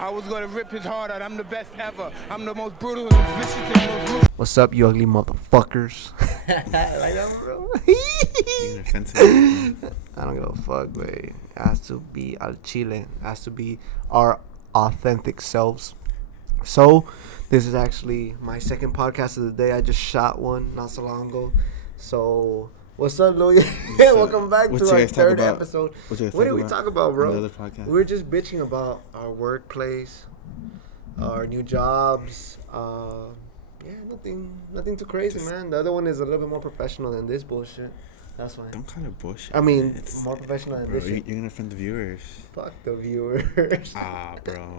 I was gonna rip his heart out. I'm the best ever. I'm the most brutal and vicious and most ruthless. What's up, you ugly motherfuckers? Like that, bro. I don't give a fuck, but it has to be al chile. It has to be our authentic selves. So, this is actually my second podcast of the day. I just shot one not so long ago. So, what's up, Louis? Welcome back to our third episode. What did we talk about, bro? On the other podcast? We were just bitching about our workplace, our new jobs. Yeah, nothing too crazy, man. The other one is a little bit more professional than this bullshit. That's why. Don't kind of bullshit. I mean, more professional than bro, this shit. You're gonna offend the viewers. Fuck the viewers. Bro.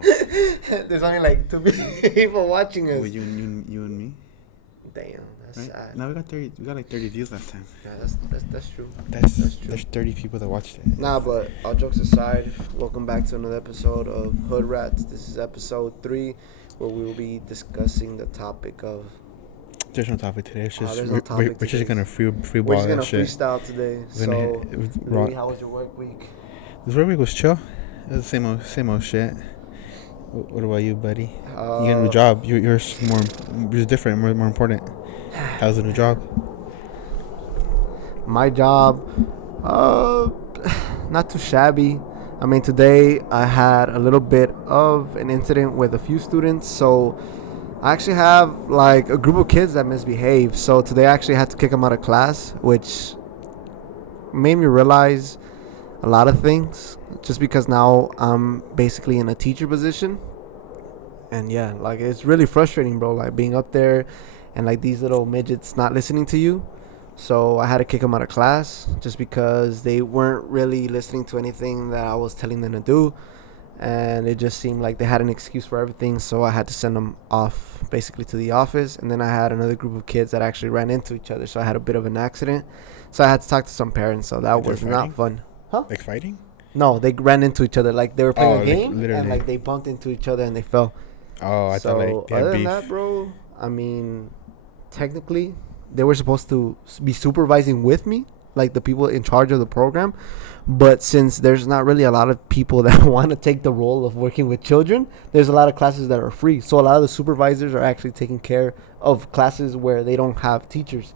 There's only like 2 people watching us. Well, you and me. Damn, that's right? sad. Now we got like 30 views last time. Yeah, that's true. That's true. There's 30 people that watched it. Nah, but all jokes aside, welcome back to another episode of Hood Rats. This is episode 3, where we will be discussing the topic of. There's no topic today. It's just we're just gonna free ball We're just gonna that shit. freestyle today. So, Louis, how was your work week? This work week was chill. It was the same old shit. What about you, buddy? You got a new job. Yours different, more important. How's the new job? My job, not too shabby. I mean, today I had a little bit of an incident with a few students, so I actually have like a group of kids that misbehaved. So today I actually had to kick them out of class, which made me realize a lot of things, just because now I'm basically in a teacher position. And yeah, like, it's really frustrating, bro, like being up there and like these little midgets not listening to you. So I had to kick them out of class just because they weren't really listening to anything that I was telling them to do. And it just seemed like they had an excuse for everything. So I had to send them off basically to the office. And then I had another group of kids that actually ran into each other. So I had a bit of an accident. So I had to talk to some parents. So that was not fun. Huh? Like fighting? No, they ran into each other. Like they were playing a game. Literally. And like they bumped into each other and they fell. Oh, I thought like they had other beef. than that, bro, I mean, technically, they were supposed to be supervising with me, like the people in charge of the program. But since there's not really a lot of people that want to take the role of working with children, there's a lot of classes that are free. So a lot of the supervisors are actually taking care of classes where they don't have teachers.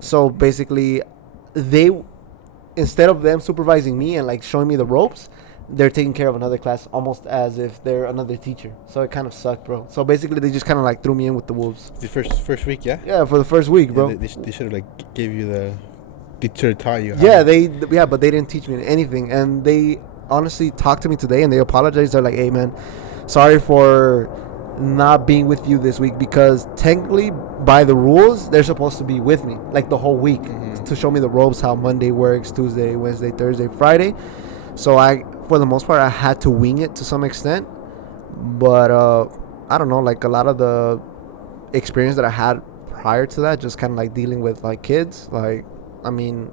So basically, instead of them supervising me and like showing me the ropes, they're taking care of another class almost as if they're another teacher. So it kind of sucked, bro. So basically, they just kind of like threw me in with the wolves. The first week, yeah? Yeah, for the first week, bro. Yeah, they should have like gave you they should have taught you. Yeah, but they didn't teach me anything. And they honestly talked to me today and they apologized. They're like, hey, man, sorry for not being with you this week, because technically, by the rules, they're supposed to be with me like the whole week to show me the ropes, how Monday works, Tuesday, Wednesday, Thursday, Friday. So for the most part, I had to wing it to some extent. But I don't know, like a lot of the experience that I had prior to that, just kind of like dealing with like kids, like, I mean,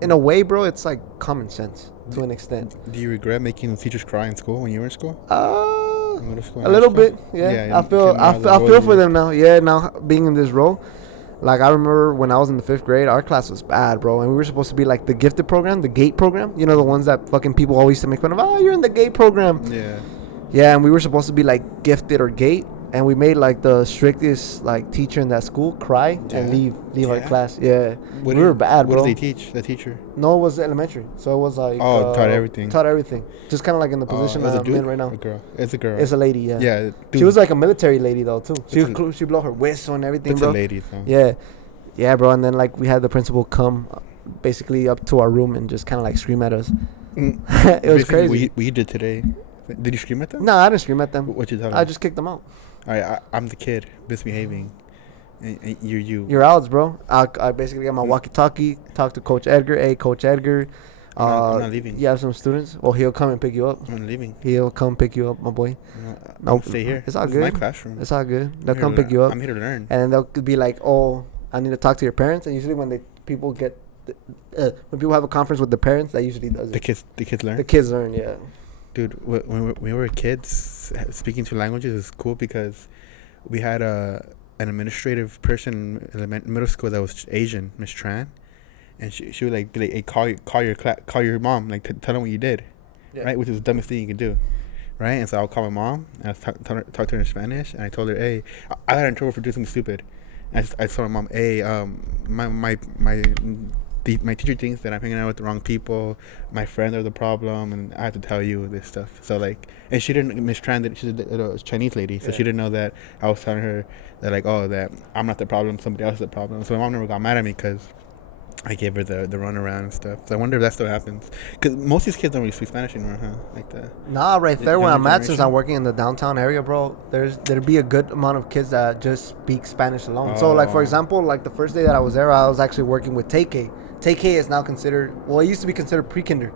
in a way, bro, it's like common sense to an extent. Do you regret making the teachers cry in school when you were in school? Middle school, a little bit, yeah. I feel for them now. Yeah, now being in this role. Like, I remember when I was in the 5th grade, our class was bad, bro. And we were supposed to be like the gifted program, the GATE program. You know, the ones that fucking people always used to make fun of. Oh, you're in the GATE program. Yeah. Yeah, and we were supposed to be like gifted or GATE. And we made like the strictest like teacher in that school cry and leave our class. Yeah. We were bad, bro. What did they teach, the teacher? No, it was elementary. So it was like... taught everything. Taught everything. Just kind of like in the position I'm in right now. A girl? It's a girl. It's a lady, yeah. Yeah. Dude. She was like a military lady, though, too. She blow her whistle and everything, It's bro. a lady, though. Yeah. Yeah, bro. And then like we had the principal come basically up to our room and just kind of like scream at us. It was crazy. What you did today. Did you scream at them? No, I didn't scream at them. What you tell them? I just kicked them out. All right, I'm the kid misbehaving. And you're you. You're outs, bro. I basically got my walkie-talkie, talk to Coach Edgar. Hey, Coach Edgar. I'm not leaving. You have some students? Well, he'll come and pick you up. I'm not leaving. He'll come pick you up, my boy. No, stay here. It's all good. It's my classroom. It's all good. They'll come pick you up. I'm here to learn. And they'll be like, oh, I need to talk to your parents. And usually when people when people have a conference with the parents, that usually does it. The kids learn? The kids learn, yeah. Dude, when we were kids, speaking 2 languages is cool because we had an administrative person in middle school that was Asian, Miss Tran, and she would like be like, hey, call your mom, like tell them what you did, right? Which is the dumbest thing you can do. right? And so I'll call my mom and I talk to her in Spanish, and I told her, hey, I got in trouble for doing something stupid. And I told my mom, hey, my teacher thinks that I'm hanging out with the wrong people. My friends are the problem, and I have to tell you this stuff. So like, and she didn't mistranslate. She's a Chinese lady, so she didn't know that I was telling her that like, oh, that I'm not the problem, somebody else is the problem. So my mom never got mad at me because I gave her the runaround and stuff. So I wonder if that still happens. Because most of these kids don't really speak Spanish anymore, huh? Like the Nah, right there where I'm younger at, since I'm working in the downtown area, bro, there'd be a good amount of kids that just speak Spanish alone. So, like, for example, like the first day that I was there, I was actually working with TK. TK is now considered, well, it used to be considered pre-kinder,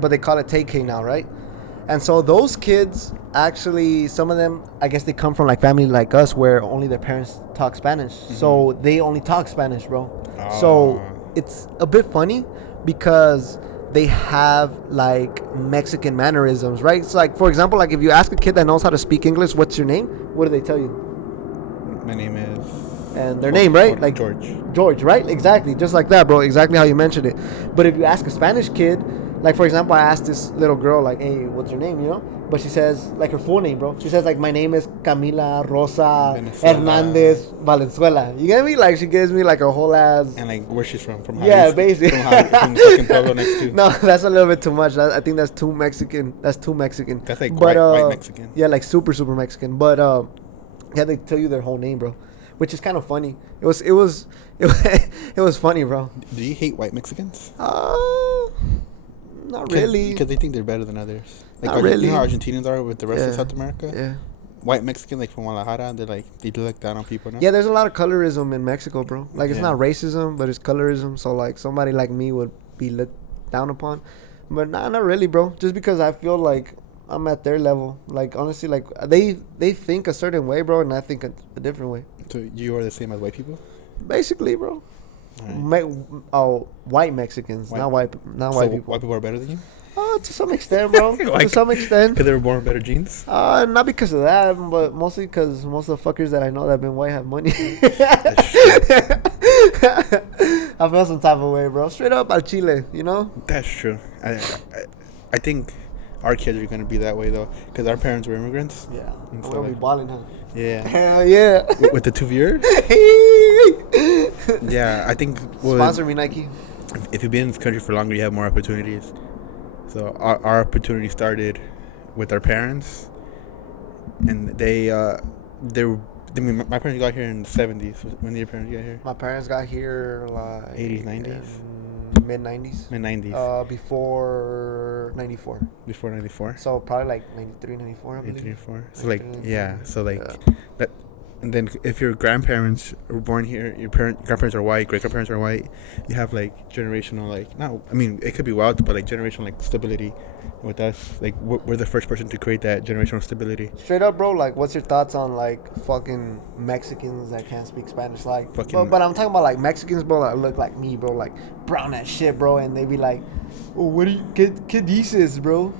but they call it TK now, right? And so those kids, actually, some of them, I guess they come from, like, family like us where only their parents talk Spanish. So they only talk Spanish, bro. So it's a bit funny because they have like Mexican mannerisms, right? So like, for example, like if you ask a kid that knows how to speak English, what's your name? What do they tell you? My name is... And their name, right? Like George, right? Exactly. Just like that, bro. Exactly how you mentioned it. But if you ask a Spanish kid, like for example, I asked this little girl, like, hey, what's your name, you know? But she says, like, her full name, bro. She says, like, my name is Camila Rosa Hernandez Valenzuela. You get me? Like, she gives me, like, a whole ass... And, like, where she's from yeah, basically. From fucking Pueblo next to. No, that's a little bit too much. I think that's too Mexican. That's too Mexican. That's, like, white Mexican. Yeah, like, super, super Mexican. But, yeah, they tell you their whole name, bro. Which is kind of funny. It was funny, bro. Do you hate white Mexicans? Not really. Because they think they're better than others. Like, Not really. You know how Argentinians are with the rest of South America? Yeah. White Mexicans, like from Guadalajara, they look down on people now. Yeah, there's a lot of colorism in Mexico, bro. Like, it's not racism, but it's colorism. So, like, somebody like me would be looked down upon. But nah, not really, bro. Just because I feel like I'm at their level. Like, honestly, like, they think a certain way, bro, and I think a different way. So you are the same as white people? Basically, bro. Right. White Mexicans, not white people. White people are better than you? To some extent, bro. To some extent. Because they were born with better genes? Not because of that, but mostly because most of the fuckers that I know that have been white have money. I feel some type of way, bro. Straight up al Chile, you know? That's true. I think our kids are going to be that way, though. Because our parents were immigrants. Yeah. We'll be balling, huh? Yeah. Hell yeah. With the 2 viewers? Yeah, I think... Sponsor me, Nike. If you've been in this country for longer, you have more opportunities. So our opportunity started with our parents, and my parents got here in the 70s. When did your parents get here? My parents got here like 80s, 90s? Mid-90s. Mid-90s. Before 94. Before 94? So probably like 93, 94, I believe. 93, 94. So like, yeah. So like, that. And then if your grandparents were born here, your grandparents are white, great-grandparents are white, you have like generational, like, not, I mean, it could be wealth, but like generational like stability with us. Like, we're the first person to create that generational stability. Straight up, bro, like, what's your thoughts on like fucking Mexicans that can't speak Spanish? Like, but I'm talking about like Mexicans, bro, that look like me, bro, like brown as shit, bro, and they be like, oh, what do you, ¿qué dices, bro?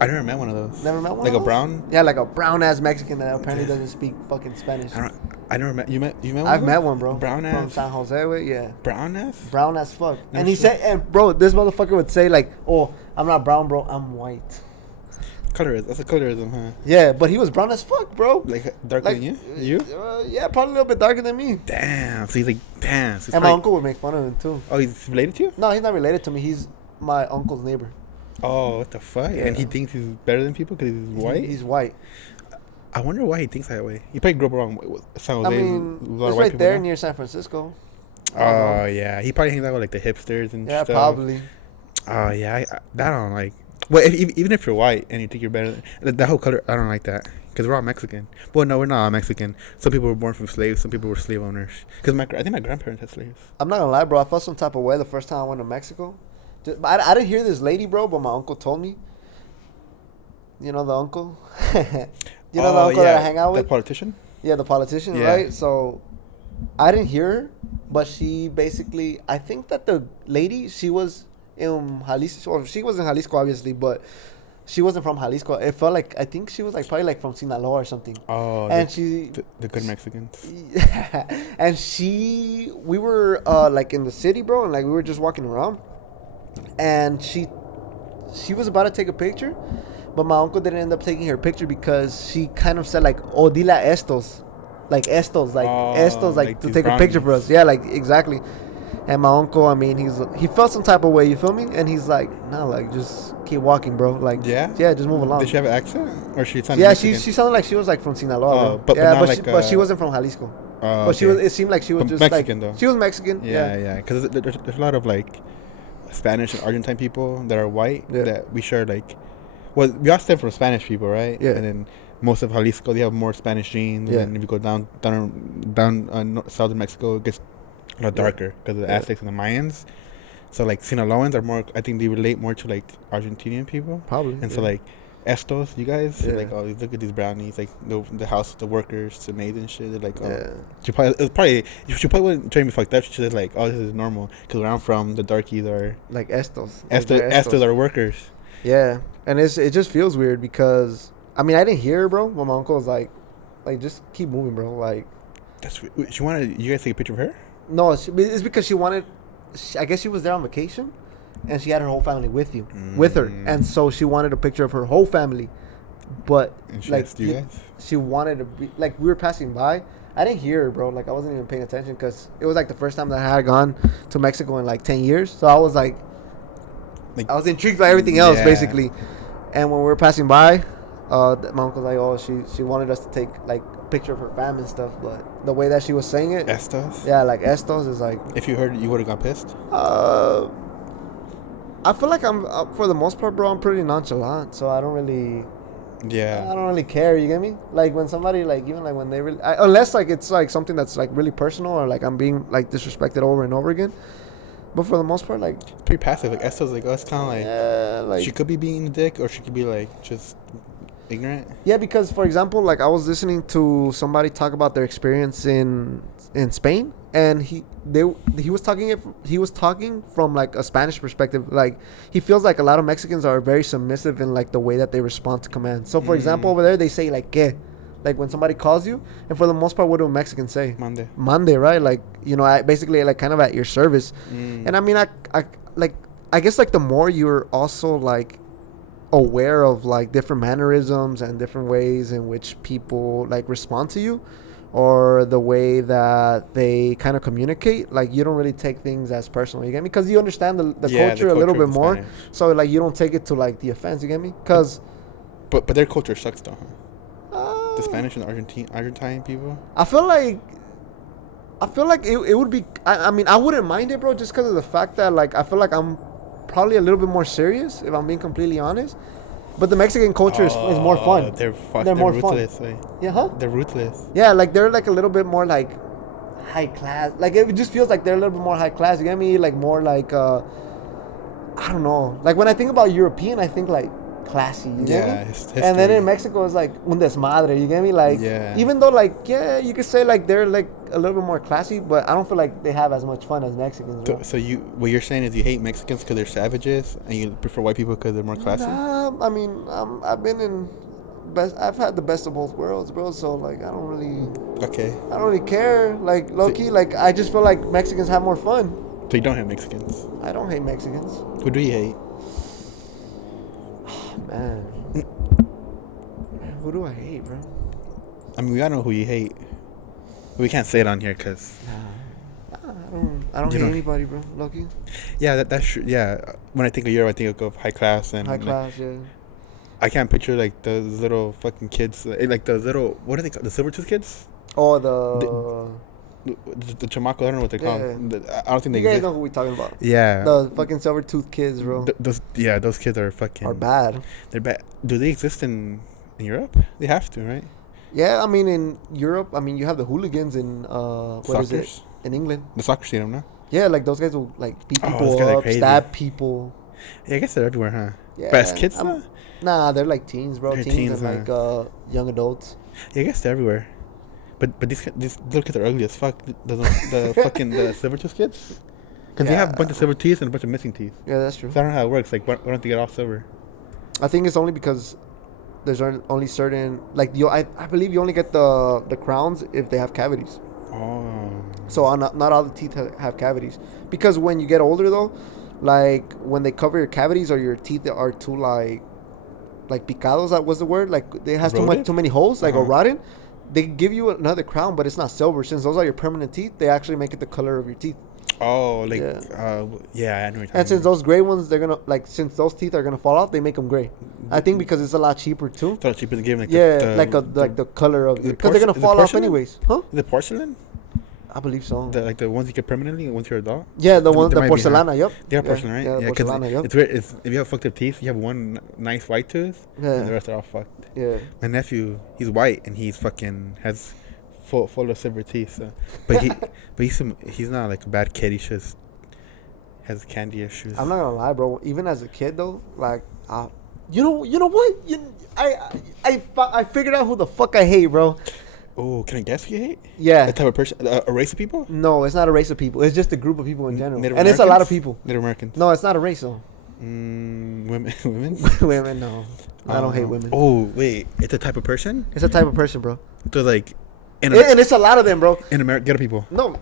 I never met one of those. Never met one like of those? A brown? Yeah, like a brown ass Mexican that apparently doesn't speak fucking Spanish. I never met. You met one? I've met one, bro. Brown ass? From San Jose, yeah. Brown ass? Brown as fuck. And he said, and bro, this motherfucker would say like, oh, I'm not brown, bro, I'm white. Colorism. That's a colorism, huh? Yeah, but he was brown as fuck, bro. Like darker than you? You? Yeah, probably a little bit darker than me. Damn. So he's like, damn. So and my uncle would make fun of him too. Oh, he's related to you? No, he's not related to me. He's my uncle's neighbor. Oh, what the fuck? Yeah. And he thinks he's better than people because he's white? He's white. I wonder why he thinks that way. He probably grew up around San Jose. I mean, it's right there near San Francisco. Oh, yeah. He probably hangs out with like the hipsters and stuff. Yeah, probably. Oh, yeah. That I don't like. Well, even if you're white and you think you're better, that whole color, I don't like that. Because we're all Mexican. Well, no, we're not all Mexican. Some people were born from slaves. Some people were slave owners. Because I think my grandparents had slaves. I'm not going to lie, bro. I felt some type of way the first time I went to Mexico. I didn't hear this lady, bro, but my uncle told me. You know the uncle? You know the uncle that I hang out with? The politician? Yeah, the politician, right? So I didn't hear her, but she basically, I think that the lady, she was in Jalisco. Well, she was in Jalisco, obviously, but she wasn't from Jalisco. It felt like, I think she was like probably like from Sinaloa or something. Oh, and the good Mexicans. And we were like in the city, bro, and like we were just walking around. And she was about to take a picture, But my uncle didn't end up taking her picture because she kind of said like, "Oh, dile a estos," like estos, like to these take a picture for brownies. us. Yeah, like exactly. And my uncle, I mean, he felt some type of way. You feel me? And he's like, "No, like just keep walking, bro. Like, Yeah? just move along." Did she have an accent? Or she sounded Yeah, Mexican? she sounded like she was like from Sinaloa, Oh, bro. but Yeah, not like, but she wasn't from Jalisco. Oh, But she okay. was. It seemed like she was But just Mexican, like though. she was Mexican. Yeah, Yeah. Because there's a lot of like Spanish and Argentine people that are white Yeah. that we share like. Well, we all stem from Spanish people, right? Yeah. And then most of Jalisco, they have more Spanish genes. Yeah. And then if you go down southern Mexico, it gets a lot darker because of the Yeah. Aztecs and the Mayans. So like Sinaloans are more. I think they relate more to like Argentinian people. Probably. And so like estos, you guys, Yeah. like, oh, look at these brownies, like the house, the workers, the maids and shit. They're like, oh, Yeah. she probably wouldn't try me fucked up. She said like, oh, this is normal because where I'm from, the darkies are Like estos. Like estos are workers. Yeah, and it just feels weird because I mean I didn't hear her, bro. But my uncle was like just keep moving, bro. Like She wanted you guys to take a picture of her. no, it's because she wanted. I guess she was there on vacation, and she had her whole family with her, and so she wanted a picture of her whole family. But And she like asked you guys. she wanted to be like we were passing by. I didn't hear her, bro. Like I wasn't even paying attention because it was like the first time that I had gone to Mexico in like 10 years. So I was like I was intrigued by everything else, Yeah. basically. And when we were passing by, my uncle's like, "Oh, she wanted us to take like a picture of her fam and stuff." But the way that she was saying it, Estos. yeah, like estos is like, If you heard, you would have got pissed. I feel like I'm for the most part, bro. I'm pretty nonchalant, so I don't really care. You get me? Like when somebody like even like when they really unless like it's like something that's like really personal or like I'm being like disrespected over and over again. But for the most part, like It's pretty passive. Like Estos, like, oh, it's kind of like, yeah, like she could be being a dick, or she could be like just ignorant. yeah, because for example, like I was listening to somebody talk about their experience in Spain, and he was talking from like a Spanish perspective. Like he feels like a lot of Mexicans are very submissive in like the way that they respond to commands. So for example, over there they say like "que," like when somebody calls you, and for the most part, what do Mexicans say? Mande, right? Like basically like kind of at your service. And I mean, I guess like the more you're also like aware of like different mannerisms and different ways in which people like respond to you or the way that they kind of communicate, like you don't really take things as personal, you get me? Because you understand the culture a little bit more, Spanish. so like you don't take it to like the offense, you get me? Because but their culture sucks though, huh? The Spanish and Argentine people. I feel like it would be I mean I wouldn't mind it, bro, just because of the fact that like I feel like I'm probably a little bit more serious if I'm being completely honest. But the Mexican culture is more fun. They're more ruthless. fun. Yeah, huh? They're ruthless. Yeah, like they're like a little bit more like high class. Like it just feels like they're a little bit more high class. You get me? Like more like I don't know. Like when I think about European, I think like classy. You get me? And then in Mexico, it's like un desmadre. You get me? Like even though like you could say like they're like a little bit more classy, but I don't feel like they have as much fun as Mexicans. Bro. So what you're saying is you hate Mexicans because they're savages, and you prefer white people because they're more classy? Nah, I mean I've had the best of both worlds, bro. So like I don't really care. Like low key, like I just feel like Mexicans have more fun. So you don't hate Mexicans? I don't hate Mexicans. Who do you hate? Man, who do I hate, bro? I mean, we all know who you hate. We can't say it on here because I don't hate anybody, bro. Lucky. Yeah, that's true. Yeah, when I think of Europe, I think of high class and high class. Yeah. I can't picture like those little fucking kids, like those little, what are they called? The silver tooth kids? Oh, the chamaco. I don't know what they're called. I don't think they. You guys know who we're talking about? Yeah. The fucking silver tooth kids, bro. Those kids are fucking. Are bad. They're bad. Do they exist in Europe? They have to, right? Yeah, I mean in Europe, I mean you have the hooligans in what is it? In England. The soccer stadium, no? Yeah, like those guys will like beat people up, stab people. Yeah, I guess they're everywhere, huh? Yeah. But as kids, though? Nah, they're like teens, bro. They're teens and like young adults. Yeah, I guess they're everywhere. But these little kids are ugly as fuck. The fucking the silver tooth kids. Because they have a bunch of silver teeth and a bunch of missing teeth. Yeah, that's true. So I don't know how it works. Like, why don't they get all silver? I think it's only because there's only certain like I believe you only get the crowns if they have cavities. Oh. So not all the teeth have cavities. Because when you get older though, like when they cover your cavities or your teeth are too like like picados. That was the word. Like it has Eroded? too many holes, like or Uh-huh. rotten. They give you another crown, but it's not silver. Since those are your permanent teeth, they actually make it the color of your teeth. Oh, like, Yeah. yeah, I know what you're talking And since about. those gray ones, they're gonna like since those teeth are gonna fall off, they make them gray. I think because it's a lot cheaper too. It's a lot cheaper to give like Yeah, like the color of the because they're gonna is it fall off porcelain? anyways, huh? The porcelain, I believe so. the ones you get permanently once you're a adult. Yeah, the ones, There the might be, huh? porcelana. Yep. Yeah, porcelain, right? Yeah, the 'cause porcelana. Yep. it's weird. It's if you have fucked up teeth, you have one nice white tooth, and the Yeah. rest are all fucked. Yeah. My nephew, he's white and he's fucking has full of silver teeth. So. But he's not like a bad kid. He just has candy issues. I'm not gonna lie, bro. Even as a kid, though, like, you know what? I figured out who the fuck I hate, bro. Oh, can I guess who you hate? Yeah. A type of person, a race of people? No, it's not a race of people. It's just a group of people in general, Native and it's a lot of Americans? people. Native Americans. No, it's not a race though. Women. Women, no. I don't hate women. Oh wait, it's a type of person. It's a type of person, bro. So like, And it's a lot of them, bro. in America, ghetto people. No, I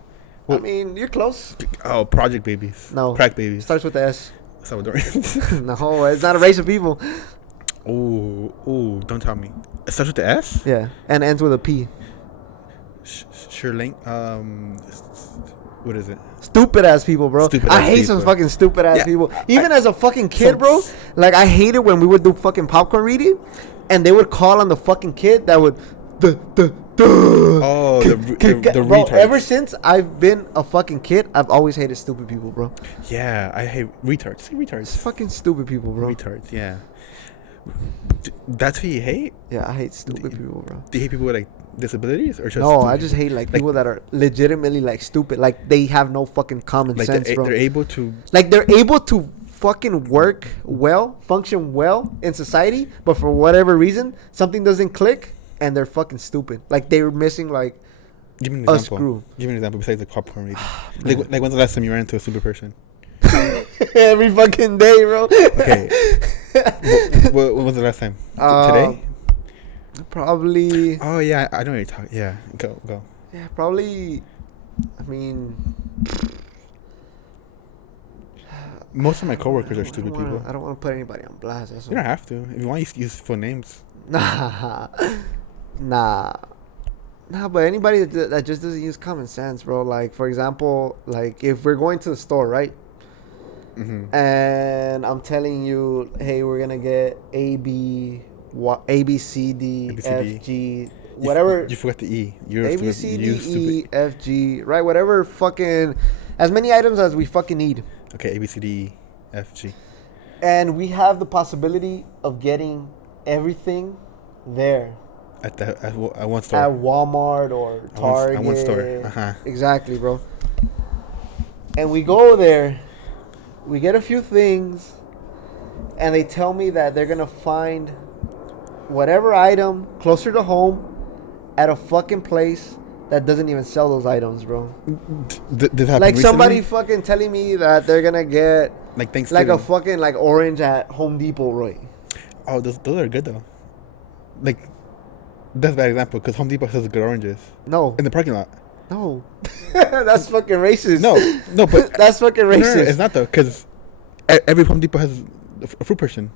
Well- mean you're close. Oh, project babies. No. Crack It babies. starts with the S. Salvadorians. No, it's not a race of people. Oh, don't tell me. It starts with the S. Yeah, and ends with a P. Sure, link. What is it? Stupid ass people, bro. Stupid I ass hate some people. fucking stupid ass Yeah, people. Even as a fucking kid, so- bro. Like I hated when we would do fucking popcorn reading, and they would call on the fucking kid that would Oh, the bro, retards. ever since I've been a fucking kid, I've always hated stupid people, bro. Yeah, I hate retards. Say It's retards. fucking stupid people, bro. Retards. Yeah. That's who you hate? Yeah, I hate stupid people, bro. Do you hate people with like disabilities or just? No, stupid I just hate like Like- people that are legitimately like stupid. Like they have no fucking common like sense, bro. they're able to. Like they're able to fucking work well, function well in society, but for whatever reason, something doesn't click and they're fucking stupid. Like they're missing like Give me an a example. screw. Give me an example besides like popcorn reading. like when's the last time you ran into a stupid person? Every fucking day, bro. Okay. When was the last time? Today? Probably. Oh yeah, I know what you're talking. Yeah, go. Yeah, probably. I mean, Most of my coworkers are stupid people. I don't want to put anybody on blast. That's You don't have to. If you want, you use full names. Nah, but anybody that just doesn't use common sense, bro. Like, for example, like if we're going to the store, right? Mm-hmm. And I'm telling you, hey, we're gonna get A, B, C, D, A, B, C, F, D. G, whatever. You forgot the E. You're A, B, stupid. C, You D, stupid. E, F, G, right? Whatever fucking, as many items as we fucking need. Okay, A B C D E F G. And we have the possibility of getting everything there. At one store. At Walmart or Target. At one store. Uh-huh. Exactly, bro. And we go there, we get a few things, and they tell me that they're gonna find whatever item closer to home at a fucking place that doesn't even sell those items, bro. Did that happen Like somebody recently? fucking telling me that they're gonna get Like Thanksgiving. like a fucking like orange at Home Depot, right? Oh, those are good though. Like, that's a bad example because Home Depot sells good oranges No, in the parking lot. no, that's fucking racist. No, but that's fucking racist. No, it's not though because every Home Depot has a fruit person.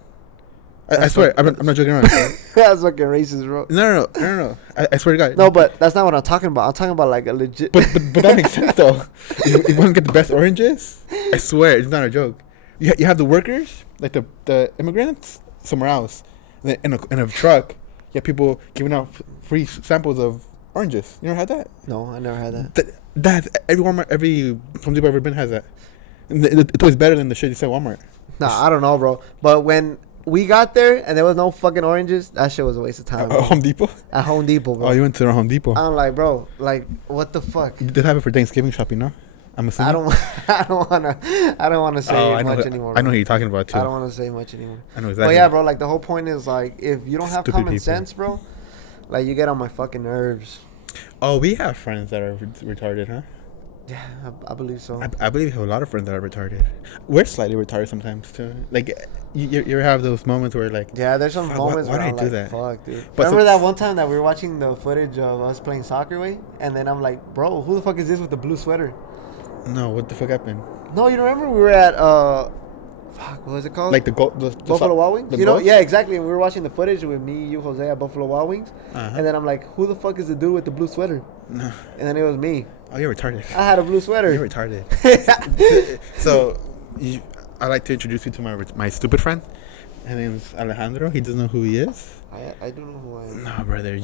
I That's swear, fucking- I'm not joking around. That's fucking racist, bro. No. I swear to God. No, but that's not what I'm talking about. I'm talking about like a legit. But that makes sense though. If you want to get the best oranges, I swear it's not a joke. You have the workers, like the immigrants, somewhere else, and then in a truck. You have people giving out free samples of oranges. You never had that? No, I never had that. That's every Walmart, every Home Depot I've ever been has that. And it's always better than the shit you sell at Walmart. Nah, I don't know, bro. But when we got there and there was no fucking oranges, that shit was a waste of time. bro. Home Depot? At Home Depot, bro. Oh, you went to the Home Depot. I'm like, bro, like, what the fuck? You did have it for Thanksgiving shopping, no? I'm assuming. I don't wanna say I know. much anymore. I know bro. who you're talking about too. I don't want to say much anymore. I know But exactly. yeah, bro, like the whole point is like if you don't have Stupid common people. sense, bro, like you get on my fucking nerves. Oh, we have friends that are retarded, huh? Yeah, I believe so. I believe we have a lot of friends that are retarded. We're slightly retarded sometimes too. Like, you ever have those moments where like, Yeah, there's some Fuck, moments why where did I'm I do like, that? fuck, dude. But Remember so- that one time that we were watching the footage of us playing soccer, way, and then I'm like, bro, who the fuck is this with the blue sweater? no, what the fuck happened? No, you remember we were at fuck, what was it called? Like the goat, the Buffalo Wild Wings? the You know, goats? yeah, exactly. We were watching the footage with me, you, Jose at Buffalo Wild Wings. Uh-huh. And then I'm like, who the fuck is the dude with the blue sweater? No. And then it was me. Oh, you're retarded. I had a blue sweater. You're retarded. So, I like to introduce you to my stupid friend. His name's Alejandro. He doesn't know who he is. I don't know who I am. No, brother.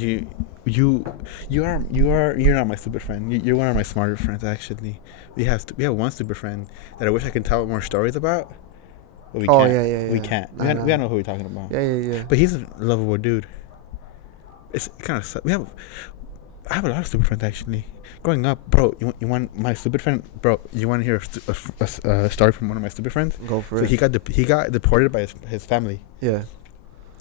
You're not my stupid friend. You're one of my smarter friends. Actually, we have one stupid friend that I wish I could tell more stories about. But we can't. Yeah. We can't. We don't know who we're talking about. Yeah. But he's a lovable dude. It's kind of I have a lot of stupid friends actually. Growing up, bro, you want my stupid friend, bro? You want to hear a story from one of my stupid friends? Go for So it. he got deported by his family. Yeah.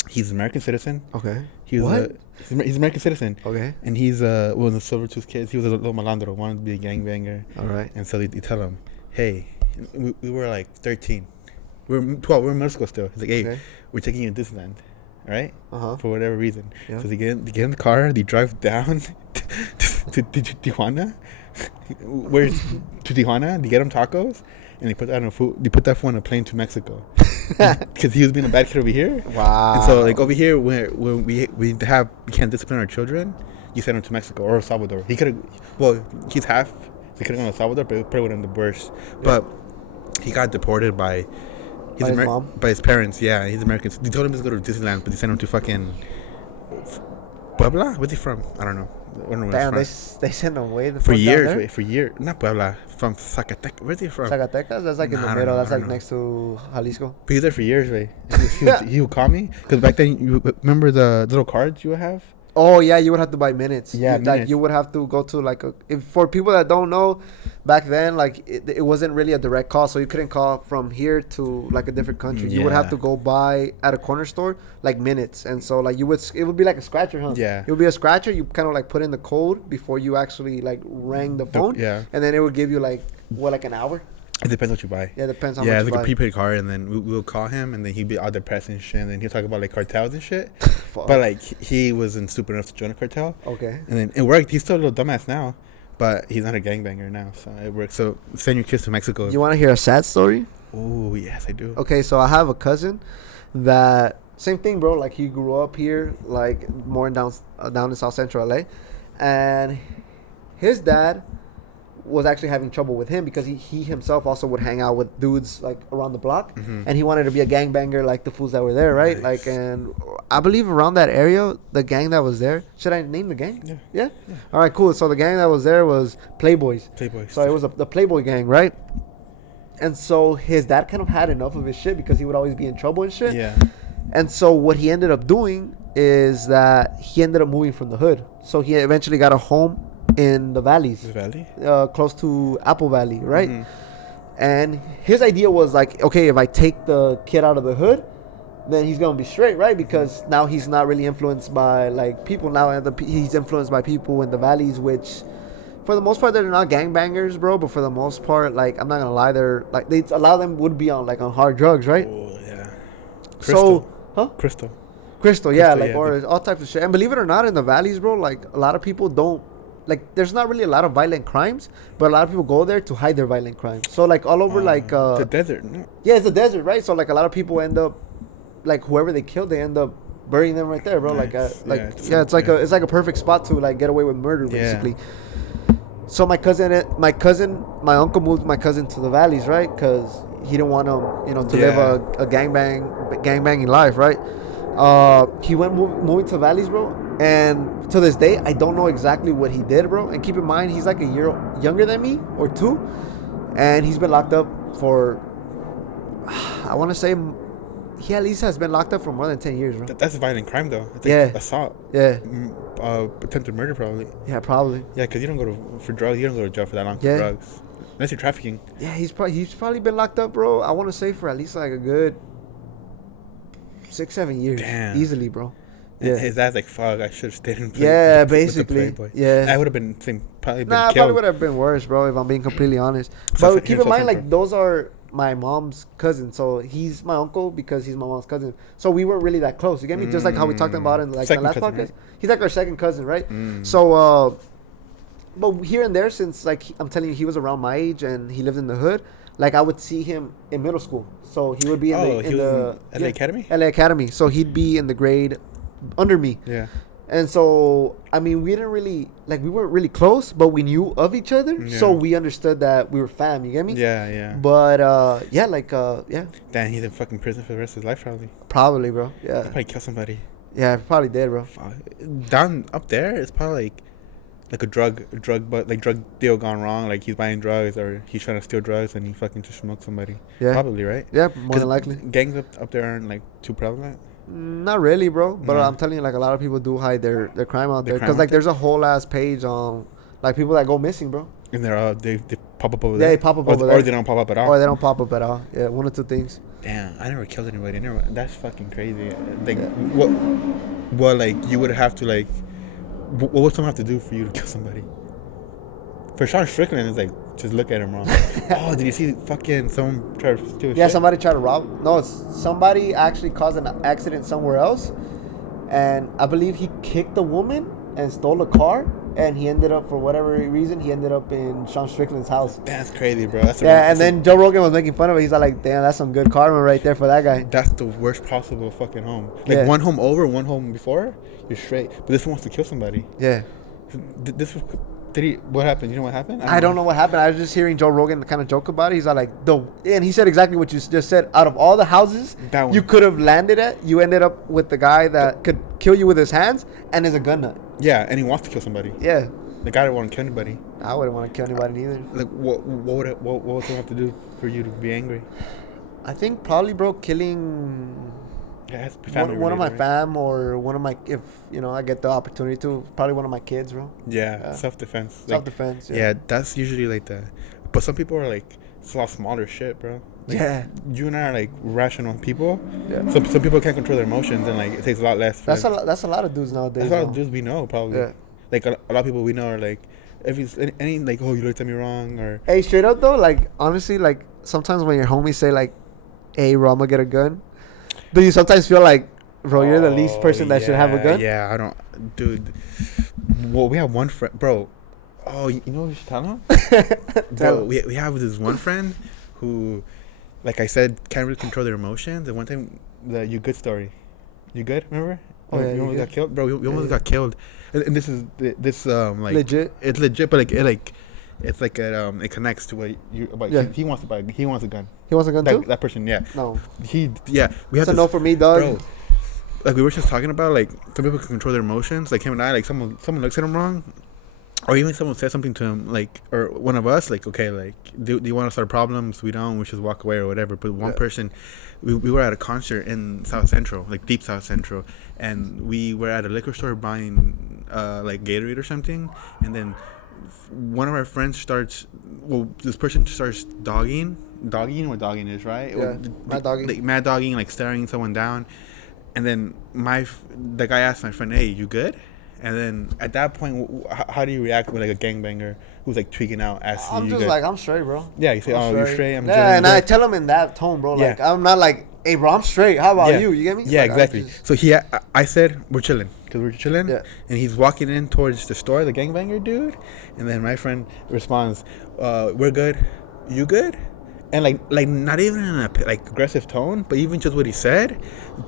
He's an American citizen. Okay. He's What? He's an American citizen. Okay. And he's one of the Silver Tooth kids. He was a little malandro, wanted to be a gangbanger. All right. And so they tell him, hey, we were like 13. We were 12. We were in middle school still. He's like, hey, Okay. we're taking you to Disneyland. All right? Uh-huh. For whatever reason. Yeah. So they get in the car, they drive down to Tijuana. Where's to Tijuana? They get him tacos, and they put that on food. They put that food on a plane to Mexico, because he was being a bad kid over here. Wow. And so like over here, where we can't discipline our children, you send him to Mexico or El Salvador. He could have, well, he's half. So he could have gone to El Salvador, but it probably would have been the worst. But he got deported by By his mom? by his parents. Yeah, he's American. They told him to go to Disneyland, but they sent him to fucking Puebla. Where's he from? I don't know. I don't know where Damn, he's from. they sent him away the For fuck down years, there? wait, for years. Not Puebla, from Zacatecas. Where's he from? Zacatecas? That's like in Nah, the I don't middle. know, That's I like don't know. next to Jalisco. But he was there for years, right? He would call me because back then, you remember the little cards you would have? Oh yeah, you would have to buy minutes. Yeah, Like minutes. you would have to go to like for people that don't know, back then like it wasn't really a direct call, so you couldn't call from here to like a different country. You would have Yeah. to go buy at a corner store like minutes, and so like it would be like a scratcher, huh? Yeah. It would be a scratcher. You kind of like put in the code before you actually like rang the phone. Yeah. And then it would give you like an hour. It depends what you buy. Yeah, depends how Yeah, much it's you like a buy. prepaid card, and then we'll call him, and then he'd be all depressed and shit, and then he'll talk about like cartels and shit. Fuck. But like he wasn't stupid enough to join a cartel, Okay. and then it worked. He's still a little dumbass now, but he's not a gangbanger now, so it works. So send your kids to Mexico. You want to hear a sad story? Oh yes, I do. Okay, so I have a cousin that same thing, bro. Like he grew up here, like more down in South Central LA, and his dad was actually having trouble with him because he himself also would hang out with dudes like around the block, and he wanted to be a gangbanger like the fools that were there, right? Nice. Like, and I believe around that area, the gang that was there. Should I name the gang? Yeah. Yeah. All right, cool. So the gang that was there was Playboys. Playboy. So it was the Playboy gang, right? And so his dad kind of had enough of his shit because he would always be in trouble and shit. Yeah. And so what he ended up doing is that he ended up moving from the hood. So he eventually got a home in the valleys, The Valley. close to Apple Valley, right? Mhm. And his idea was like, okay, if I take the kid out of the hood, then he's gonna be straight, right? Because now he's not really influenced by like people. Now he's influenced by people in the valleys, which, for the most part, they're not gangbangers, bro. But for the most part, like I'm not gonna lie, they're like a lot of them would be on hard drugs, right? Oh yeah. So, huh? Crystal. Yeah, Crystal, like yeah, or all types of shit. And believe it or not, in the valleys, bro, like a lot of people don't. Like, there's not really a lot of violent crimes, but a lot of people go there to hide their violent crimes. So, like, all over, the desert. No. yeah, it's a desert, right? So, like, a lot of people end up, like, whoever they killed, they end up burying them right there, bro. Nice. Yeah, it's like a perfect spot to like get away with murder, Yeah. basically. So my uncle moved my cousin to the valleys, right? Because he didn't want him, to live a gangbanging life, right? He went moving to the valleys, bro. And to this day, I don't know exactly what he did, bro. And keep in mind, he's like a year younger than me or two, and he's been locked up for, I want to say, he at least has been locked up for more than 10 years, bro. That's a violent crime, though. I think Yeah. Assault. Yeah, Attempted murder, probably. yeah, probably. Yeah, because you don't go for drugs. You don't go to jail for that long Yeah. for drugs. Unless you're trafficking. Yeah, he's probably been locked up, bro. I want to say for at least like a good 6-7 years, Damn. easily, bro. And Yeah. his dad's like, fuck, I should have stayed in Yeah, with the basically. Playboy. Yeah. I would have been probably been Nah, killed. probably would have been worse, bro, if I'm being completely honest. So But keep in mind, like, Central. those are my mom's cousins. So he's my uncle because he's my mom's cousin. So we weren't really that close. You get me? Just like how we talked about in like Second the last cousin, podcast. right? He's like our second cousin, right? Mm. So, but here and there, since like I'm telling you, he was around my age and he lived in the hood. like I would see him in middle school. So he would be in the LA Academy. LA Academy. So he'd be in the grade under me. Yeah. And so, I mean, we didn't really, like, we weren't really close, but we knew of each other. Yeah. So we understood that we were fam, you get me? Yeah, yeah. But, yeah, yeah. Damn, he's in fucking prison for the rest of his life, probably. Probably, bro. Yeah. He'll probably kill somebody. Yeah, probably did, bro. Down up there, it's probably like a drug deal gone wrong. Like he's buying drugs or he's trying to steal drugs and he fucking just smoked somebody. Yeah. Probably, right? Yeah, more than likely. Gangs up there aren't like too prevalent. Not really, bro. But No. I'm telling you, like, a lot of people do hide their crime out Their there. crime Because, out like, there? there's a whole ass page on, like, people that go missing, bro. And they pop up over Yeah, there. they pop up or, over or there. they don't pop up at all. Or they don't pop up at all. Yeah, one or two things. Damn, I never killed anybody. That's fucking crazy. Like, Yeah. what, like, you would have to, like, what would someone have to do for you to kill somebody? For Sean Strickland, it's like, just look at him wrong. Oh, did you see fucking someone try to steal his Yeah, shit? somebody tried to rob. No, it's somebody actually caused an accident somewhere else. And I believe he kicked the woman and stole a car. And he ended up, for whatever reason, he ended up in Sean Strickland's house. That's crazy, bro. That's Yeah, and then Joe Rogan was making fun of it. He's like, damn, that's some good karma right there for that guy. that's the worst possible fucking home. Like, Yeah. one home over, one home before, you're straight. But this one wants to kill somebody. Yeah. What happened? You know what happened? I don't know what happened. I was just hearing Joe Rogan kind of joke about it. He's like, and he said exactly what you just said. Out of all the houses That one. you could have landed at, you ended up with the guy that could kill you with his hands and is a gun nut. Yeah, and he wants to kill somebody. Yeah. The guy don't want to kill anybody. I wouldn't want to kill anybody neither. Like, what would someone have to do for you to be angry? I think probably, bro, killing Yeah, it has to be family one of my related, right? fam or one of my, if, you know, I get the opportunity to, probably one of my kids, bro. Yeah, Yeah. self-defense. Like, Self-defense. yeah, that's usually like but some people are like, it's a lot smaller shit, bro. Like, Yeah. You and I are like rational people. Yeah. Some people can't control their emotions and like it takes a lot less. That's a lot of dudes nowadays. That's a lot bro. of dudes we know probably. Yeah. Like a lot of people we know are like, if it's any like, oh, you looked at me wrong or Hey, straight up though, like, honestly, like, sometimes when your homies say like, hey, bro, I'm gonna get a gun, do you sometimes feel like, bro, you're the least person that should have a gun? Yeah, I don't, dude. Well, we have one friend, bro. Oh, you know what we should tell him? Tell Bro, him. we have this one friend who, like I said, can't really control their emotions. And one time, the You Good story. You good? Remember? Oh, yeah, you You almost Good. got killed, bro. We almost yeah. got killed. And this is like Legit. It's legit, but it's like it connects to what you. But Yeah. he wants to buy. He wants a gun. He wants a gun too? That person, yeah. No. We have It's a to no for me, dog. bro. Like we were just talking about, like some people can control their emotions. Like him and I, like someone looks at him wrong, or even someone says something to him, like, or one of us, like, okay, like, do you want to start problems? We don't. We should walk away or whatever. But one Yeah. person, we were at a concert in South Central, like deep South Central, and we were at a liquor store buying like Gatorade or something, and then one of our friends this person starts dogging what dogging is, right? Yeah, mad dogging. Like mad dogging, like staring someone down. And then the guy asked my friend, "Hey, you good?" And then at that point, how do you react with like a gangbanger who's like tweaking out, asking I'm you just good? like, I'm straight, bro. Yeah, you say, I'm "Oh, you're straight." I'm yeah, and good. I tell him in that tone, bro. Like, Yeah. I'm not like, hey, bro, I'm straight. How about Yeah. you? You get me? Yeah, Like, I exactly. just- So I said we're chilling because we're chilling. Yeah. And he's walking in towards the store, the gangbanger dude, and then my friend responds, "We're good. You good?" And like not even in a like aggressive tone, but even just what he said,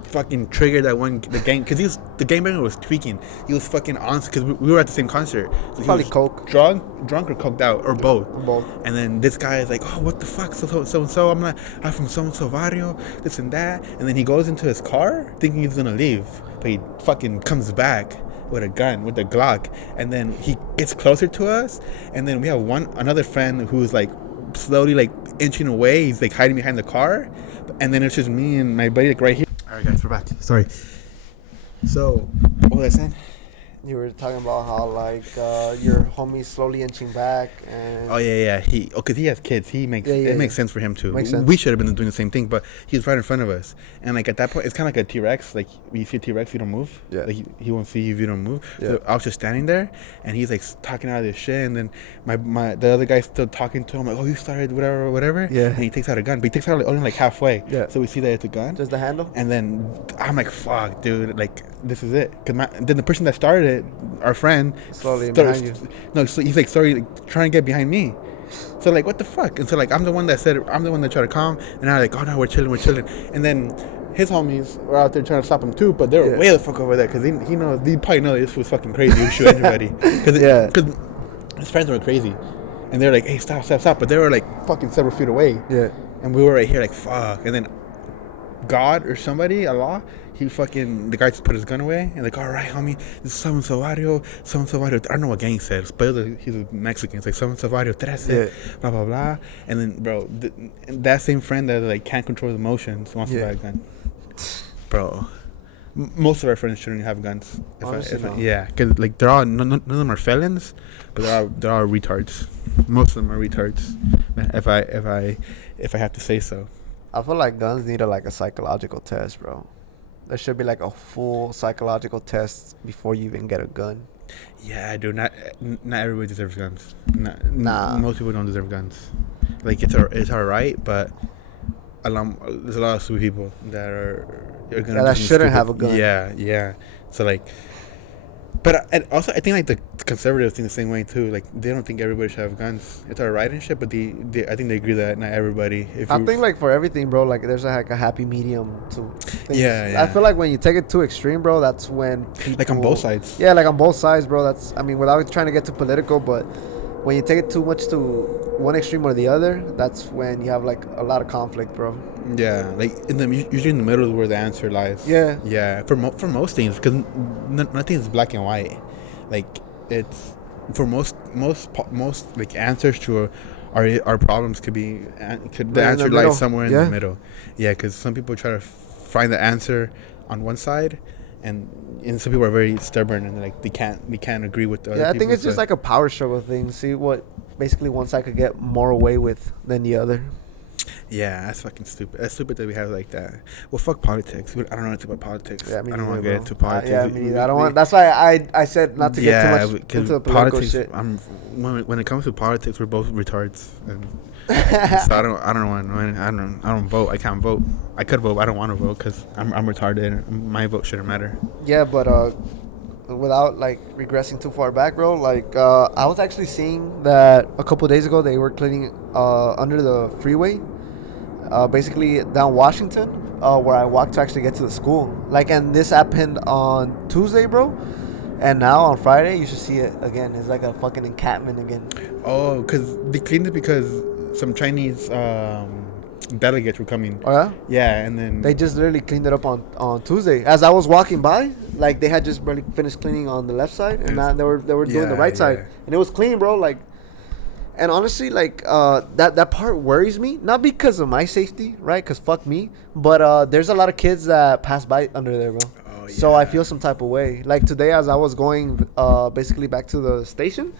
fucking triggered the gang, because the gangbanger was tweaking. He was fucking on because we were at the same concert. So he Probably was coke. drunk or coked out or both. Both. And then this guy is like, "Oh, what the fuck? So and so. I'm from so and so barrio, this and that." And then he goes into his car thinking he's gonna leave, but he fucking comes back with a gun, with a Glock, and then he gets closer to us. And then we have another friend who's like slowly like inching away. He's like hiding behind the car, and then it's just me and my buddy like right here. All right, guys, we're back. Sorry. So, what was I saying? You were talking about how, like, your homie's slowly inching back. And Oh yeah. Because he has kids. It makes sense for him too. Makes sense. We should have been doing the same thing, but he's right in front of us. And like at that point, it's kind of like a T-Rex. Like when you see a T-Rex, you don't move. Yeah. Like he won't see you if you don't move. Yeah. So I was just standing there, and he's like talking out of this shit, and then the other guy's still talking to him like, "Oh, you started whatever." Yeah. And he takes out a gun, but he takes out only like halfway. Yeah. So we see that it's a gun. just the handle? And then I'm like, "Fuck, dude! Like this is it." Cause then the person that started it, our friend, Slowly behind you. No, so he's like, "Sorry," like, trying to get behind me, So like, what the fuck? And so like, I'm the one that tried to calm, and I'm like, oh no, we're chilling, and then his homies were out there trying to stop him too, but they were way the fuck over there because he knows, he probably knows this was fucking crazy. He'd shoot anybody because his friends were crazy, and they were like, hey, stop, but they were like fucking several feet away. Yeah. And we were right here like fuck, and then God or somebody, Allah, the guy just put his gun away and like, all right, homie, this is so-and-so Vario. I don't know what gang he says, but he's a Mexican. It's like so-and-so Vario, blah, blah, blah. And then, bro, that same friend that like can't control his emotions wants to buy a gun. Bro, most of our friends shouldn't have guns. Yeah, because like they're all, none of them are felons, but they're all retards. Most of them are retards, if I have to say so. I feel like guns need a psychological test, bro. There should be like a full psychological test before you even get a gun. Yeah, dude. Not everybody deserves guns. Nah. Most people don't deserve guns. Like it's alright, but there's a lot of stupid people that are gonna that shouldn't have a gun. Yeah. So like, but I think like the conservatives think the same way too. Like they don't think everybody should have guns. It's alright and shit, but I think they agree that not everybody. I think like for everything, bro, like there's like a happy medium to things. Yeah. I feel like when you take it too extreme, bro, that's when people, like on both sides. Yeah, like on both sides, bro. That's, I mean, without trying to get too political, but when you take it too much to one extreme or the other, that's when you have like a lot of conflict, bro. Yeah, like usually in the middle is where the answer lies. Yeah. For most things, because nothing is black and white. Like it's for most like answers to our problems the answer lies somewhere in the middle. Yeah, because some people try to find the answer on one side, and some people are very stubborn and like they can't agree with the other people. I think it's just like a power struggle thing. See what basically one side could get more away with than the other. Yeah, that's fucking stupid. That's stupid that we have like that. Well, fuck politics. I don't know anything about politics. Yeah, I don't want to get into politics. Me neither. I don't want. That's why I said not to get too much into the political shit. When it comes to politics, we're both retards, and so I don't want. I don't vote. I can't vote. I could vote. But I don't want to vote because I'm retarded. And my vote shouldn't matter. Yeah, but without like regressing too far back, bro. Like I was actually seeing that a couple of days ago they were cleaning under the freeway. Basically down Washington, where I walked to actually get to the school. Like, and this happened on Tuesday, bro. And now on Friday, you should see it again. It's like a fucking encampment again. Oh, because they cleaned it because some Chinese delegates were coming. Oh, yeah? Yeah, and then... They just literally cleaned it up on Tuesday. As I was walking by, like, they had just barely finished cleaning on the left side, and now they were doing the right side. And it was clean, bro, like... And honestly, like, that part worries me. Not because of my safety, right? Because fuck me. But there's a lot of kids that pass by under there, bro. Oh, yeah. So I feel some type of way. Like, today as I was going basically back to the station,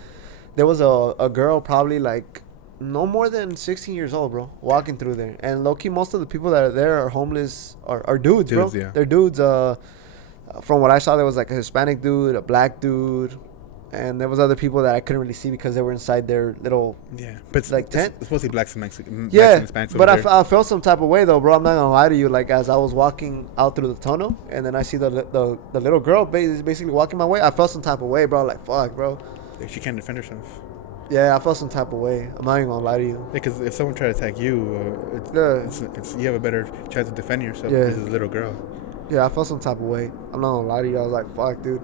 there was a girl probably, like, no more than 16 years old, bro, walking through there. And low-key, most of the people that are there are homeless, are dudes, bro. Yeah. They're dudes. From what I saw, there was, like, a Hispanic dude, a black dude, and there was other people that I couldn't really see because they were inside their little but like tent. It's mostly blacks and Mexicans. Yeah, but I felt some type of way though, bro. I'm not gonna lie to you. Like as I was walking out through the tunnel, and then I see the little girl basically walking my way. I felt some type of way, bro. Like fuck, bro. Like she can't defend herself. Yeah, I felt some type of way. I'm not even gonna lie to you. Because if someone tried to attack you, it's you have a better chance of defending yourself. Yeah. This is a little girl. Yeah, I felt some type of way. I'm not gonna lie to you. I was like, fuck, dude.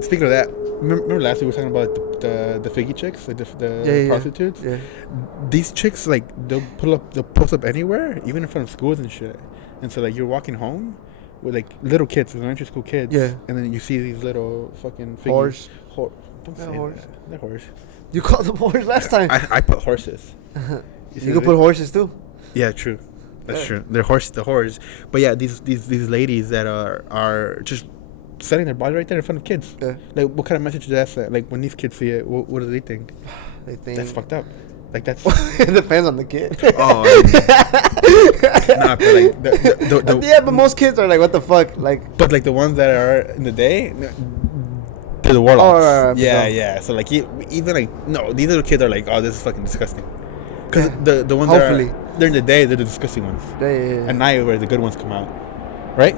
Speaking of that, remember last week we were talking about the figgy chicks, like the prostitutes. Yeah. These chicks, like they'll post up anywhere, even in front of schools and shit. And so like you're walking home with like little kids, elementary school kids. Yeah. And then you see these little fucking figures. Don't say horse. That. They're horse. You called them horse last time. I put horses. You could put horses too. Yeah, true. That's true. They're the horse. But yeah, these ladies that are just setting their body right there in front of kids. Yeah. Like, what kind of message does that say? Like, when these kids see it, what do they think? They think that's fucked up. Like, that's... It depends on the kid. Oh, nah, but like... yeah, but most kids are like, what the fuck? Like... But, like, the ones that are in the day, they're the warlocks. Oh, right. Yeah. So, like, even, like... No, these little kids are like, oh, this is fucking disgusting. Because the ones that are... They're in the day, they're the disgusting ones. Yeah. At night, where the good ones come out. Right?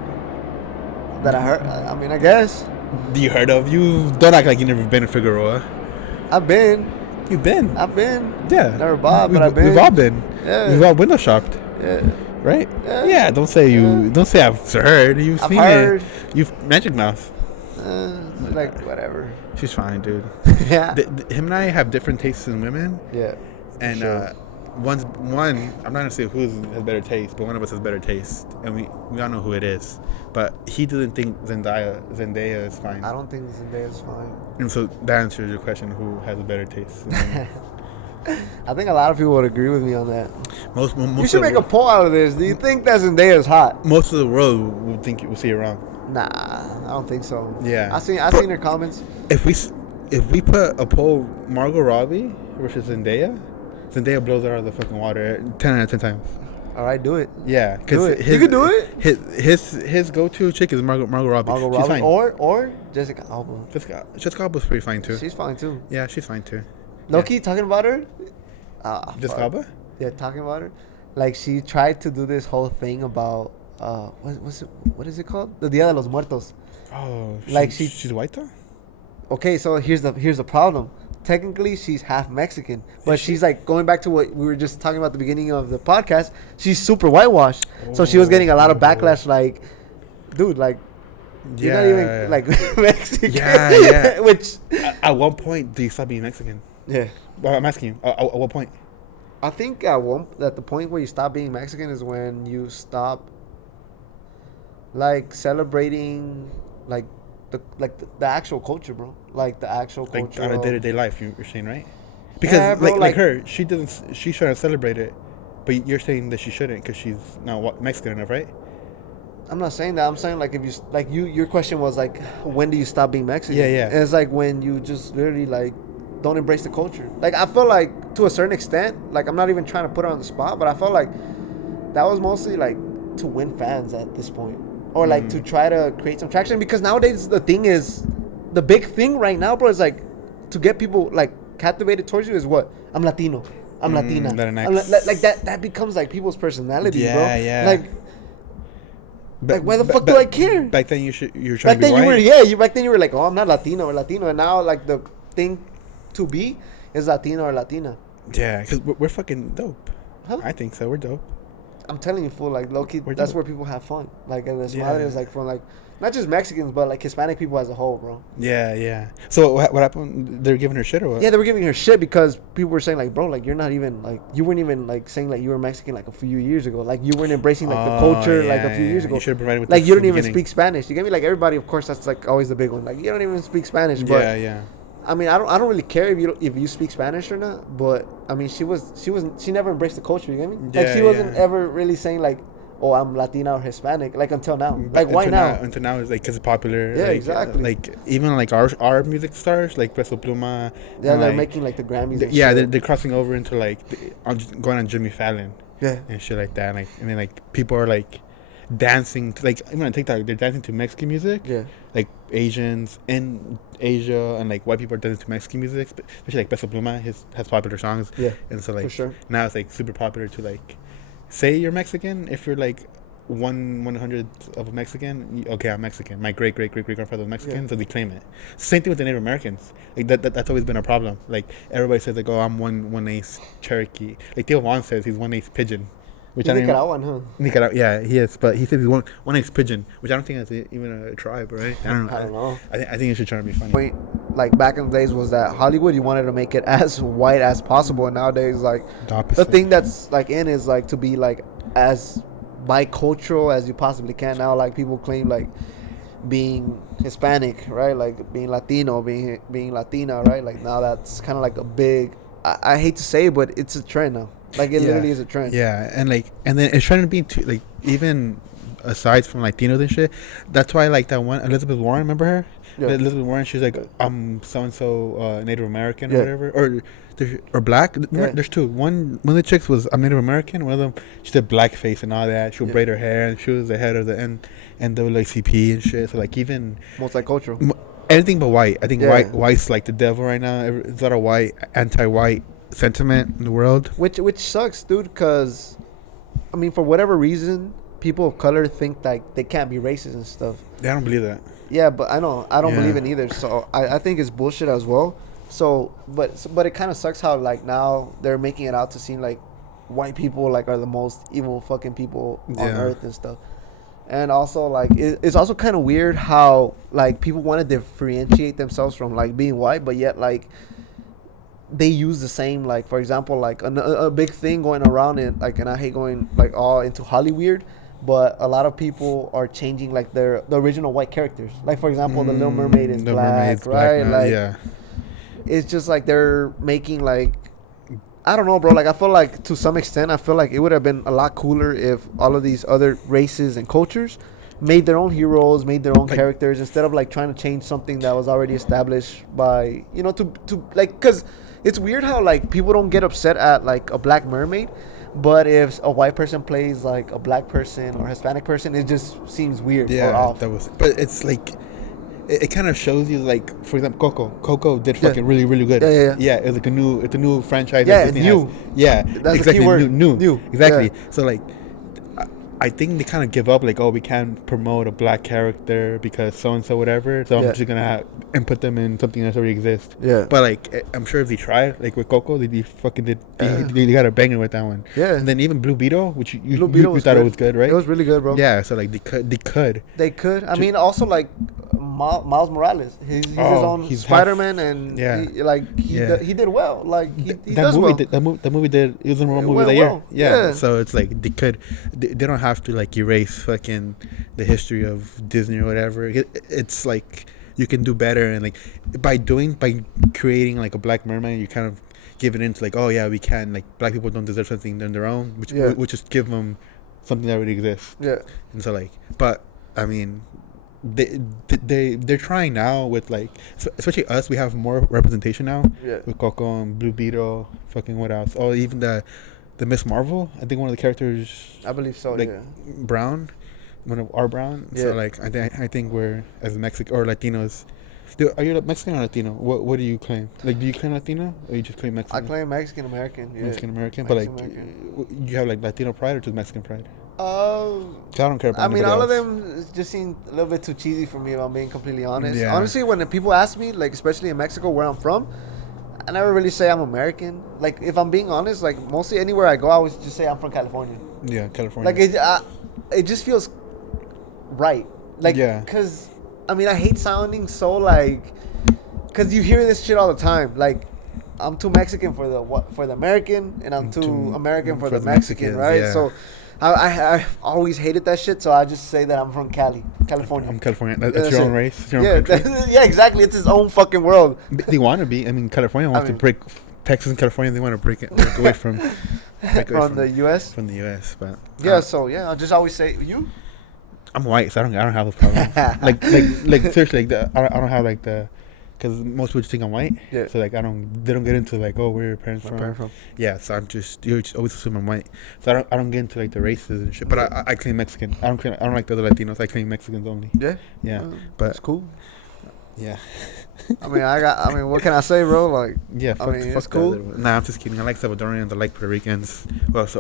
That I heard. I mean, I guess. You heard of? You don't act like you never been to Figueroa. I've been. You've been. I've been. Yeah. Never bought, but I've been. We've all been. Yeah. We've all window shopped. Yeah. Right? Yeah. Yeah. Don't say you. Don't say I've heard. You've I've seen heard. it. You've Magic Mouth. Like whatever. She's fine, dude. Yeah. Him and I have different tastes in women. Yeah. And sure. one. I'm not gonna say who has better taste, but one of us has better taste, and we all know who it is. But he doesn't think Zendaya is fine. I don't think Zendaya is fine. And so that answers your question: who has a better taste? I think a lot of people would agree with me on that. Most You should make a poll out of this. Do you think that Zendaya is hot? Most of the world would think you will see it wrong. Nah, I don't think so. Yeah. I seen her comments. If we put a poll, Margot Robbie versus Zendaya blows her out of the fucking water 10 out of 10 times. All right, do it. Yeah, Do because it. You can do it. His go-to chick is Margot Robbie. Margot She's Robbie fine. or Jessica Alba. Jessica Alba's pretty fine too. She's fine too. Yeah, she's fine too. Loki talking about her. Jessica Alba? Yeah, talking about her. Like she tried to do this whole thing about what is it called? The Dia de los Muertos. Oh, Like she's white though. Okay, so here's the problem. Technically, she's half Mexican, but she's like going back to what we were just talking about at the beginning of the podcast. She's super whitewashed, so she was getting a lot of backlash. Like, dude, like you're not even like Mexican. Yeah. Which At what point do you stop being Mexican? yeah, Well, I'm asking you. At what point? I think at the point where you stop being Mexican is when you stop like celebrating like the actual culture, bro. Like the actual culture. Like on a day-to-day life, you're saying, right? Because Yeah, bro, like her, she shouldn't celebrate it, but you're saying that she shouldn't because she's not Mexican enough, right? I'm not saying that. I'm saying like if you your question was like when do you stop being Mexican? Yeah. And it's like when you just literally like don't embrace the culture. Like I feel like to a certain extent, like I'm not even trying to put her on the spot, but I felt like that was mostly like to win fans at this point. Or like to try to create some traction, because nowadays the big thing right now, bro, is like to get people like captivated towards you is what? I'm Latino. I'm Latina. Like that becomes like people's personalities, bro. Yeah. Like why the fuck do I care? Back then you were trying to be white. Back then you were like, oh, I'm not Latino or Latino, and now like the thing to be is Latino or Latina. Yeah, because we're fucking dope. Huh? I think so. We're dope. I'm telling you, fool, like low-key, that's where people have fun. Like, and the smile is like from like not just Mexicans, but like Hispanic people as a whole, bro. Yeah. So what happened? They're giving her shit or what? Yeah, they were giving her shit because people were saying like, bro, like you're not even like you weren't even like saying like you were Mexican like a few years ago. Like you weren't embracing like the culture like a few years ago. You should have provided with like you don't even beginning. speak Spanish. You get me? Like everybody, of course, that's like always the big one. Like you don't even speak Spanish. But Yeah. I mean, I don't really care if you speak Spanish or not. But I mean, she never embraced the culture. You get me? Like she wasn't ever really saying like, oh, I'm Latina or Hispanic, like until now. Like why now? Until now is like because it's popular. Yeah, like, exactly. Like even like our music stars like Peso Pluma. Yeah, they're like, making like the Grammys. And yeah, shit. they're crossing over into like going on Jimmy Fallon. Yeah. And shit like that. Like and then like people are like dancing to like even on TikTok they're dancing to Mexican music. Yeah. Like Asians in Asia and like white people are dancing to Mexican music, especially like Peso Pluma has popular songs. Yeah. And so like for sure. now it's like super popular to like say you're Mexican if you're like 1/100th of a Mexican. Okay, I'm Mexican. My great grandfather was Mexican, so they claim it. Same thing with the Native Americans. Like that's always been a problem. Like everybody says like, oh, I'm 1/8 Cherokee. Like Theo Vaughn says he's 1/8 Pigeon. Which He's I don't Nicaraguan, huh? Nicaragua, yeah, he is. But he says he's 1/8 Pigeon, which I don't think that's even a tribe, right? I don't know. I think it should try to be funny. Point, like back in the days was that Hollywood, you wanted to make it as white as possible, and nowadays like the thing that's like in is like to be like as bicultural as you possibly can. Now like people claim like being Hispanic, right? Like being Latino, being Latina, right? Like now that's kind of like a big. I hate to say it, but it's a trend now. Like it literally is a trend. Yeah, and then it's trying to be too, like even aside from Latinos and shit. That's why like that one Elizabeth Warren, remember her? Yeah. Elizabeth Warren, she's like I'm so and so Native American or whatever, or black. There's two. One of the chicks was I'm Native American. One of them she said blackface and all that. She would braid her hair and she was the head of the NAACP and shit. So like even multicultural. Anything but white. I think white's like the devil right now. There's a lot of white, anti-white sentiment in the world. Which sucks, dude, because, I mean, for whatever reason, people of color think like they can't be racist and stuff. Yeah, I don't believe that. Yeah, but I don't believe it either. So I think it's bullshit as well. So, but it kind of sucks how like now they're making it out to seem like white people like are the most evil fucking people on Yeah. earth and stuff. And also like it's also kind of weird how like people want to differentiate themselves from like being white, but yet like they use the same, like for example like a big thing going around it, like, and I hate going like all into Hollywood, but a lot of people are changing like the original white characters, like for example the Little Mermaid is The black, Mermaid's right? now, Like yeah. it's just like they're making like, I don't know, bro. Like I feel like to some extent, I feel like it would have been a lot cooler if all of these other races and cultures made their own heroes, made their own Like- characters, instead of like trying to change something that was already established by, you know, to like, cause it's weird how like people don't get upset at like a black mermaid, but if a white person plays like a black person or Hispanic person, it just seems weird or Yeah, off. that was. But it's like, it kind of shows you like, for example, Coco did Yeah. fucking really, really good. Yeah. It's like it's a new franchise. Yeah, that Disney new. has. Yeah, That's the exactly. key word. New. Exactly. Yeah. So like, I think they kind of give up. Like, oh, we can't promote a black character because so and so whatever. So Yeah. I'm just gonna and put them in something that already exists. Yeah. But like, I'm sure if they try, like with Coco, they fucking did. Yeah. They got a banger with that one. Yeah. And then even Blue Beetle, which you Blue Beetle was thought good. it was good, right? It was really good, bro. Yeah. So like they could. They could. I mean, also like Miles Morales. He's his Oh, own he's Spider-Man, and yeah. he did well. Like he That does movie well. did, that movie did, it was the It movie went of the year. well. Yeah. Yeah. So it's like they don't have to like erase fucking the history of Disney or whatever. It's like you can do better, and like by creating like a black mermaid, you kind of give it into like, oh yeah, we can, like black people don't deserve something on their own, which Yeah. which just give them something that already exists. Yeah. And so like, but I mean, they're trying now with like, especially us, we have more representation now. Yeah. With Coco and Blue Beetle, fucking what else? Oh, even the Miss Marvel. I think one of the characters, I believe so. like yeah. Brown, one of our Brown. So Yeah. like, I think we're as Mexican or Latinos. Are you Mexican or Latino? What do you claim? Like, do you claim Latino or you just claim I Mexican? claim Mexican American. Yeah. Mexican American, but like, Mexican-American. you have like Latino pride or just Mexican pride? 'Cause I don't care about. I mean, anybody all of else. them just seem a little bit too cheesy for me, if I'm being completely honest. Yeah. Honestly, when the people ask me, like especially in Mexico, where I'm from, I never really say I'm American. Like, if I'm being honest, like mostly anywhere I go, I always just say I'm from California. Yeah, California. Like it just feels right. Like, Yeah. cause I mean, I hate sounding so like, cause you hear this shit all the time. Like, I'm too Mexican for the American, and I'm too American for the Mexican, Mexicans, right? yeah. So, I've always hated that shit. So I just say that I'm from California. I'm California. That's That's your own it. race. It's your own country. Yeah, exactly. It's his own fucking world. They want to be. I mean, California wants mean- to break Texas and California. They want to break away from From the U.S. From the U.S. But Yeah, so yeah, I'll just always say you. I'm white, so I don't have those problems. like seriously, like I don't have like the, because most people just think I'm white. Yeah. So like they don't get into like, oh, where are your parents from? Yeah. So you just always assume I'm white. So I don't get into like the races and shit. But I claim Mexican. I don't like the other Latinos. I claim Mexicans only. Yeah. Yeah. Well, But that's cool. yeah. I mean, what can I say, bro? Like, Yeah. I Fuck, mean, fuck it's the cool. other one. Nah, I'm just kidding. I like Salvadorians. I like Puerto Ricans. Who else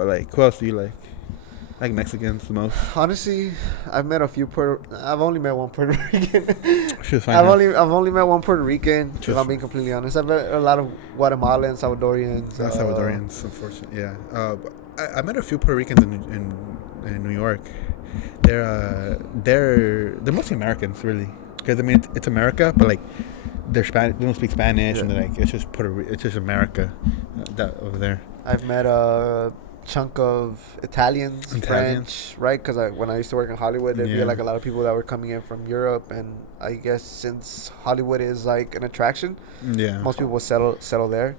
do you like? I like Mexicans the most. honestly, I've only met one Puerto Rican. She was fine. I've now. only met one Puerto Rican. If Just- I'm being completely honest, I've met a lot of Guatemalans, Salvadorians. Not Salvadorians, unfortunately. Yeah. I met a few Puerto Ricans in New York. They're mostly Americans, really. Because I mean, it's America, but like they're Spanish. They don't speak Spanish, and they're like it's just America, that over there. I've met a chunk of Italians, French, right? Because when I used to work in Hollywood, there'd be Yeah. like a lot of people that were coming in from Europe, and I guess since Hollywood is like an attraction, Yeah. most people will settle there.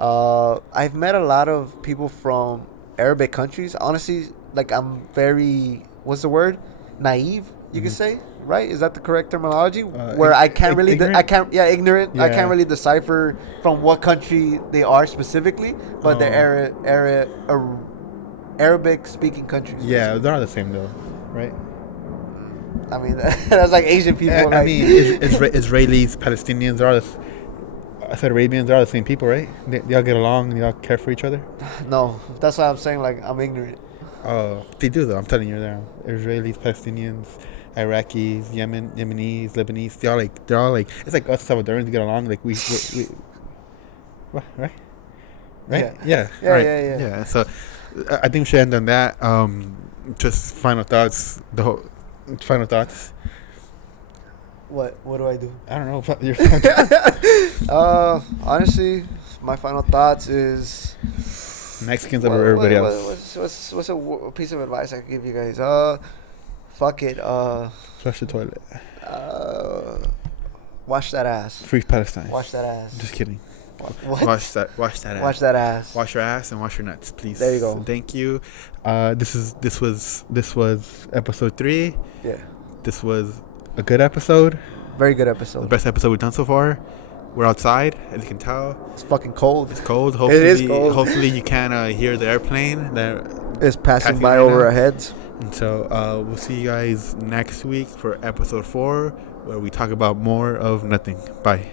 I've met a lot of people from Arabic countries. Honestly, like I'm very, what's the word? Naive, you could say, right? Is that the correct terminology? Where I can't really, ignorant? ignorant. I Yeah. can't really decipher from what country they are specifically, but they're Arabic speaking countries. Yeah, they're not the same though, right? I mean, that's like Asian people. I like, mean, Israelis, Palestinians, they're all Saudi Arabians, they're all the same people, right? They all get along, they all care for each other. no, that's why I'm saying like I'm ignorant. Oh, they do though. I'm telling you, they're Israelis, Palestinians, Iraqis, Yemenis, Lebanese. They're all like it's like us Salvadorans. We get along. Like we Right? Right? Yeah. Yeah. Yeah, right. yeah. So I think we should end on that. Just final thoughts. The whole final thoughts. What do I do? I don't know. Your final thoughts. Honestly, my final thoughts is Mexicans over everybody else. what's a piece of advice I could give you guys? Fuck it. Flush the toilet. Wash that ass. Free Palestine. Wash that ass. Just kidding. What? Wash that ass. Wash that ass. Wash your ass and wash your nuts, please. There you go. Thank you. This was episode 3. Yeah. This was a good episode. Very good The episode. best episode we've done so far. We're outside, as you can tell. It's fucking cold. It's cold. Hopefully, It is cold. Hopefully you can hear the airplane that It's passing by right over now. our heads. And so we'll see you guys next week for episode 4, where we talk about more of nothing. Bye.